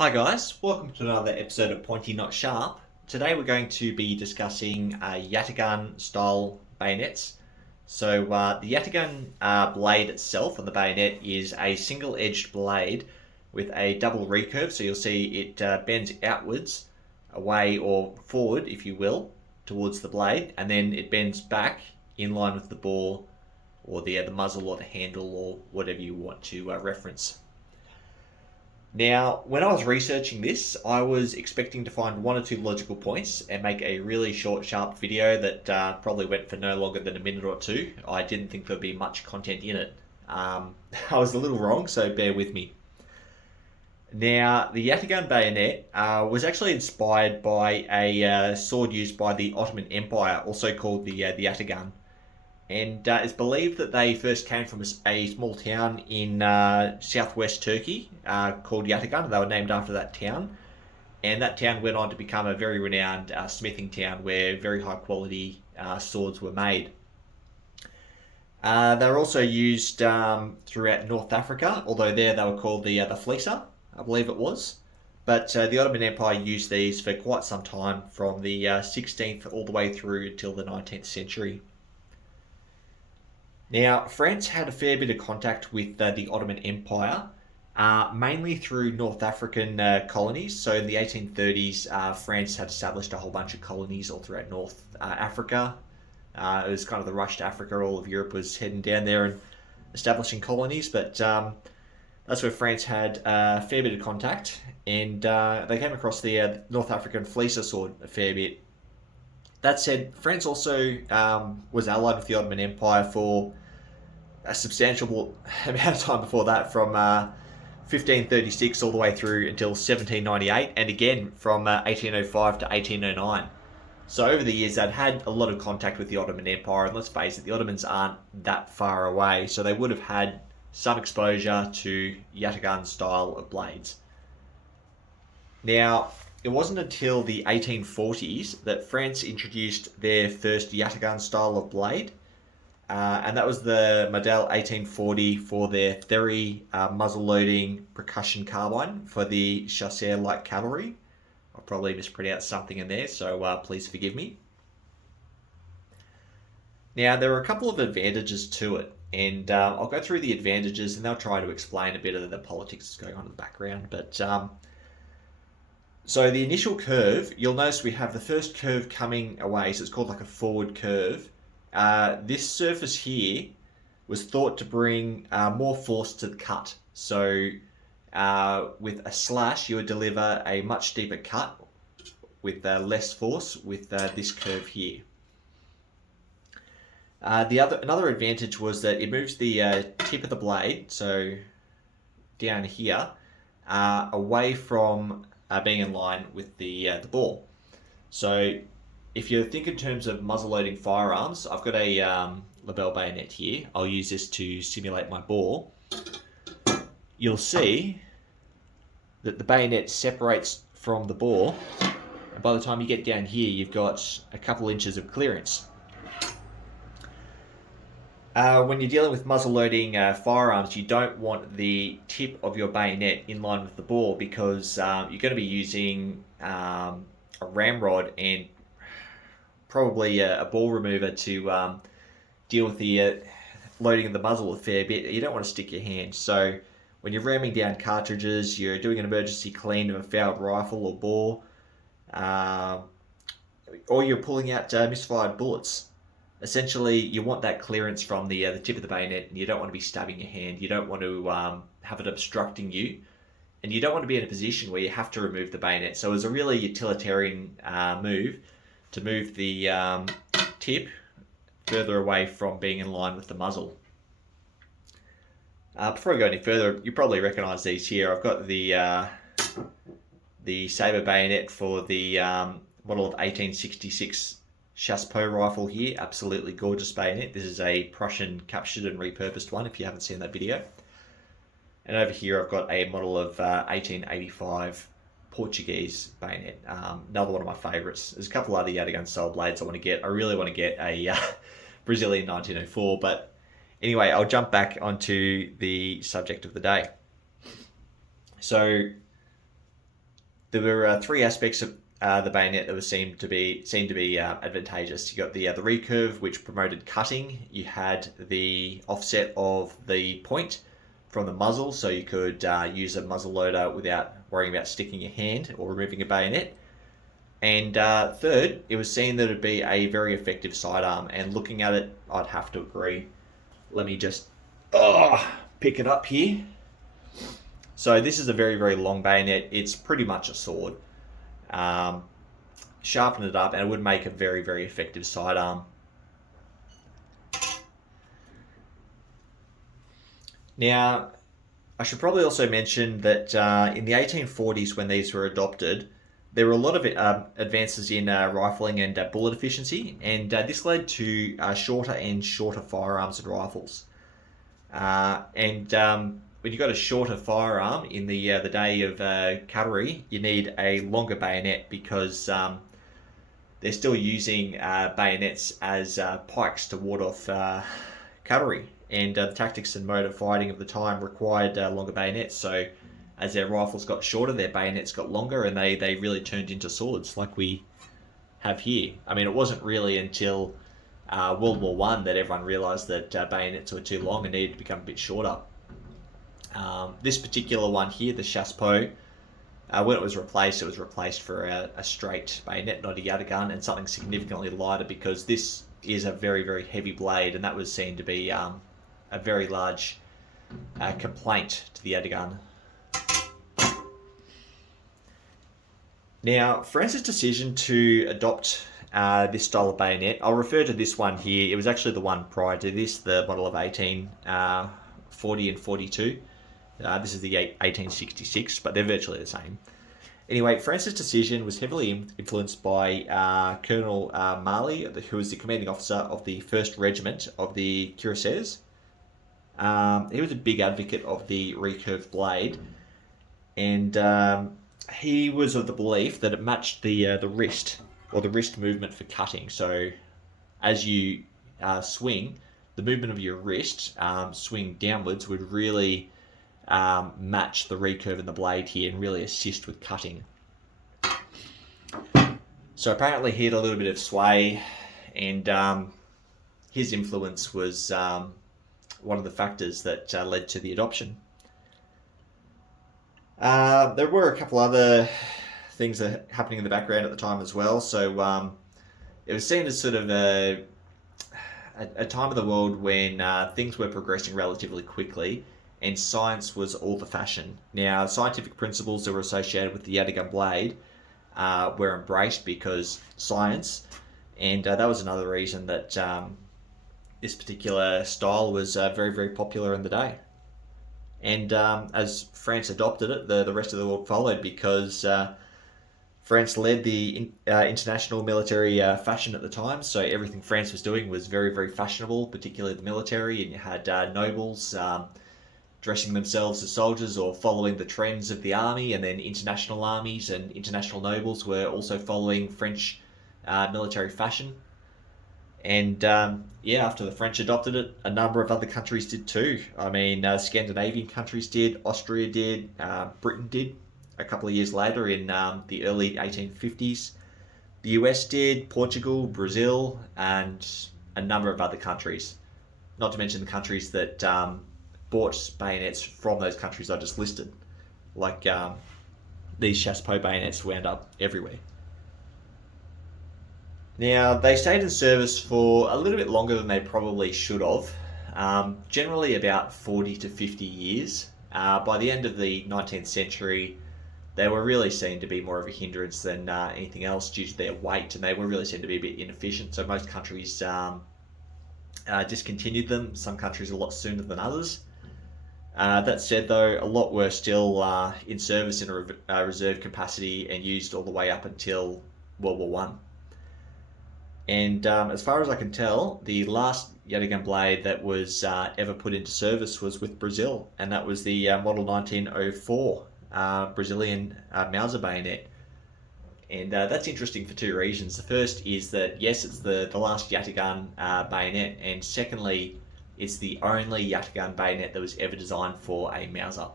Hi guys, welcome to another episode of Pointy Not Sharp. Today we're going to be discussing Yataghan style bayonets. The Yataghan blade itself on the bayonet is a single-edged blade with a double recurve, so you'll see it bends outwards, away or forward if you will, towards the blade, and then it bends back in line with the bore or the muzzle or the handle or whatever you want to reference. Now, when I was researching this, I was expecting to find one or two logical points and make a really short, sharp video that probably went for no longer than a minute or two. I didn't think there'd be much content in it. I was a little wrong, so bear with me. Now, the Yataghan bayonet was actually inspired by a sword used by the Ottoman Empire, also called the Yataghan. And it's believed that they first came from a small town in southwest Turkey called Yataghan. They were named after that town. And that town went on to become a very renowned smithing town where very high quality swords were made. They were also used throughout North Africa, although there they were called the Fleecer, I believe it was. But the Ottoman Empire used these for quite some time, from the 16th all the way through until the 19th century. Now, France had a fair bit of contact with the Ottoman Empire, mainly through North African colonies. So in the 1830s, France had established a whole bunch of colonies all throughout North Africa. It was kind of the rush to Africa. All of Europe was heading down there and establishing colonies, but that's where France had a fair bit of contact, and they came across the North African Fleecer sword a fair bit. That said, France also was allied with the Ottoman Empire for a substantial amount of time before that, from 1536 all the way through until 1798, and again from 1805 to 1809. So over the years, they'd had a lot of contact with the Ottoman Empire, and let's face it, the Ottomans aren't that far away, so they would have had some exposure to Yataghan style of blades. Now, it wasn't until the 1840s that France introduced their first Yataghan style of blade, and that was the Model 1840 for their Thery muzzle-loading percussion carbine for the Chasseur Light Cavalry. I'll probably mispronounced something in there, so please forgive me. Now, there are a couple of advantages to it, and I'll go through the advantages and I'll try to explain a bit of the politics that's going on in the background. But so the initial curve, you'll notice we have the first curve coming away, so it's called like a forward curve. This surface here was thought to bring more force to the cut. So with a slash, you would deliver a much deeper cut with less force with this curve here. Another advantage was that it moves the tip of the blade, so down here, away from being in line with the bore. So if you think in terms of muzzle-loading firearms, I've got a label bayonet here. I'll use this to simulate my bore. You'll see that the bayonet separates from the bore, and by the time you get down here, you've got a couple inches of clearance. When you're dealing with muzzle-loading firearms, you don't want the tip of your bayonet in line with the bore, because you're going to be using a ramrod and probably a ball remover to deal with the loading of the muzzle a fair bit. You don't want to stick your hand. So when you're ramming down cartridges, you're doing an emergency clean of a fouled rifle or bore, or you're pulling out misfired bullets. Essentially, you want that clearance from the tip of the bayonet, and you don't want to be stabbing your hand. You don't want to have it obstructing you, and you don't want to be in a position where you have to remove the bayonet. So it's a really utilitarian move to move the tip further away from being in line with the muzzle. Before I go any further, you probably recognise these here. I've got the saber bayonet for the model of 1866 Chassepot rifle here. Absolutely gorgeous bayonet. This is a Prussian captured and repurposed one, if you haven't seen that video. And over here I've got a model of 1885 Portuguese bayonet. Another one of my favourites. There's a couple other Yataghan style blades I want to get. I really want to get a Brazilian 1904, but anyway, I'll jump back onto the subject of the day. So There were three aspects of the bayonet that seemed to be advantageous. You got the recurve, which promoted cutting. You had the offset of the point from the muzzle, so you could use a muzzle loader without worrying about sticking your hand or removing a bayonet. And third, it was seen that it'd be a very effective sidearm. And looking at it, I'd have to agree. Let me just pick it up here. So this is a very, very long bayonet. It's pretty much a sword. Sharpen it up and it would make a very, very effective sidearm. Now, I should probably also mention that in the 1840s, when these were adopted, there were a lot of advances in rifling and bullet efficiency, and this led to shorter and shorter firearms and rifles. When you got a shorter firearm in the day of cavalry, you need a longer bayonet because they're still using bayonets as pikes to ward off cavalry. And the tactics and mode of fighting of the time required longer bayonets. So as their rifles got shorter, their bayonets got longer, and they really turned into swords like we have here. I mean, it wasn't really until World War One that everyone realised that bayonets were too long and needed to become a bit shorter. This particular one here, the Chassepot, when it was replaced for a straight bayonet, not a Yataghan, and something significantly lighter because this is a very, very heavy blade, and that was seen to be a very large complaint to the Yataghan. Now, France's decision to adopt this style of bayonet, I'll refer to this one here. It was actually the one prior to this, the model of 1840 and 42. This is the 1866, but they're virtually the same. Anyway, France's decision was heavily influenced by Colonel Marley, who was the commanding officer of the 1st Regiment of the Cuirassiers. He was a big advocate of the recurved blade, and he was of the belief that it matched the wrist, or the wrist movement for cutting. So as you swing, the movement of your wrist, swing downwards, would really match the recurve in the blade here and really assist with cutting. So apparently he had a little bit of sway, and his influence was one of the factors that led to the adoption. There were a couple other things that happening in the background at the time as well. So it was seen as sort of a time of the world when things were progressing relatively quickly, and science was all the fashion. Now, scientific principles that were associated with the Yataghan blade were embraced because science, and that was another reason that this particular style was very, very popular in the day. And as France adopted it, the rest of the world followed because France led the international military fashion at the time. So everything France was doing was very, very fashionable, particularly the military. And you had nobles dressing themselves as soldiers or following the trends of the army, and then international armies and international nobles were also following French military fashion. And after the French adopted it, a number of other countries did too. I mean, Scandinavian countries did, Austria did, Britain did a couple of years later in the early 1850s. The US did, Portugal, Brazil, and a number of other countries. Not to mention the countries that bought bayonets from those countries I just listed. Like these Chassepot bayonets wound up everywhere. Now, they stayed in service for a little bit longer than they probably should have, generally about 40 to 50 years. By the end of the 19th century, they were really seen to be more of a hindrance than anything else due to their weight, and they were really seen to be a bit inefficient. So most countries discontinued them, some countries a lot sooner than others. That said, though, a lot were still in service in a reserve capacity and used all the way up until World War One. And as far as I can tell, the last Yataghan blade that was ever put into service was with Brazil, and that was the model 1904 Brazilian Mauser bayonet. And that's interesting for two reasons. The first is that, yes, it's the last Yataghan bayonet, and secondly, it's the only Yataghan bayonet that was ever designed for a Mauser.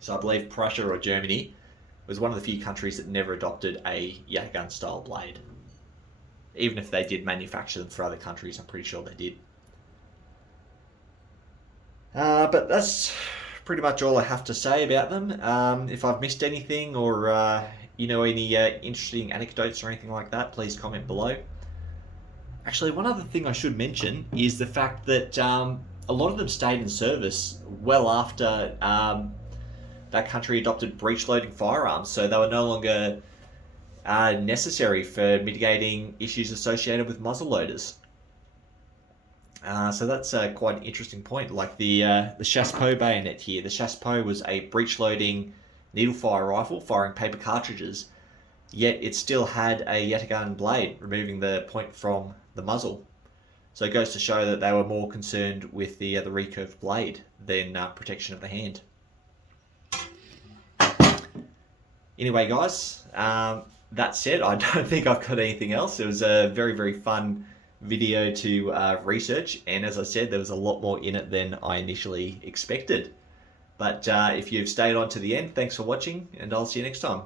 So I believe Prussia or Germany was one of the few countries that never adopted a Yataghan style blade. Even if they did manufacture them for other countries, I'm pretty sure they did. But that's pretty much all I have to say about them. If I've missed anything, or any interesting anecdotes or anything like that, please comment below. Actually, one other thing I should mention is the fact that a lot of them stayed in service well after that country adopted breech-loading firearms, so they were no longer necessary for mitigating issues associated with muzzle loaders. So that's quite an interesting point. Like the Chassepot bayonet here. The Chassepot was a breech-loading needle-fire rifle firing paper cartridges, yet it still had a Yataghan blade, removing the point from the muzzle. So it goes to show that they were more concerned with the recurved blade than protection of the hand. Anyway, guys, that said, I don't think I've got anything else. It was a very, very fun video to research, and as I said, there was a lot more in it than I initially expected. But if you've stayed on to the end, thanks for watching, and I'll see you next time.